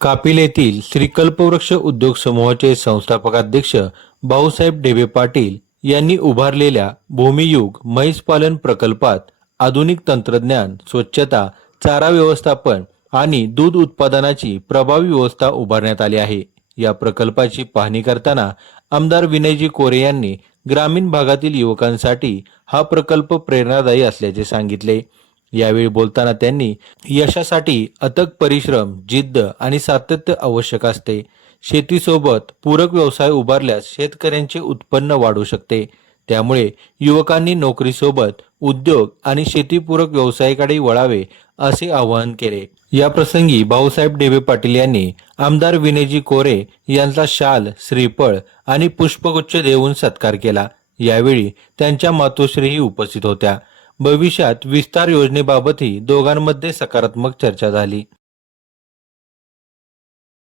कापिल येथील श्री कल्पवृक्ष उद्योग समूहाचे संस्थापक अध्यक्ष भाऊसाहेब डेबे पाटील यांनी उभारलेल्या भूमियुग म्हैस पालन प्रकल्पात आधुनिक तंत्रज्ञान, स्वच्छता, चारा व्यवस्थापन आणि दूध उत्पादनाची प्रभावी व्यवस्था उभारण्यात आली आहे। या प्रकल्पाची पाहणी करताना आमदार विनयजी कोरे यांनी ग्रामीण भागातील युवकांसाठी हा प्रकल्प प्रेरणादायी असल्याचे सांगितले। यावेळी बोलताना त्यांनी यशासाठी अथक परिश्रम, जिद्द आणि सातत्य आवश्यक असते। शेतीसोबत पूरक व्यवसाय उभारल्यास शेतकऱ्यांचे उत्पन्न वाढू शकते। त्यामुळे युवकांनी नोकरीसोबत उद्योग आणि शेतीपूरक व्यवसायाकडे वळावे असे आवाहन केले। या प्रसंगी भाऊसाहेब डेबे पाटील यांनी आमदार विनयजी कोरे यांचा शाल, श्रीफळ आणि पुष्पगुच्छ देऊन सत्कार केला। यावेळी त्यांच्या मातोश्रीही उपस्थित होत्या। भविष्यात विस्तार योजनेबाबतही दोघांमध्ये सकारात्मक चर्चा झाली।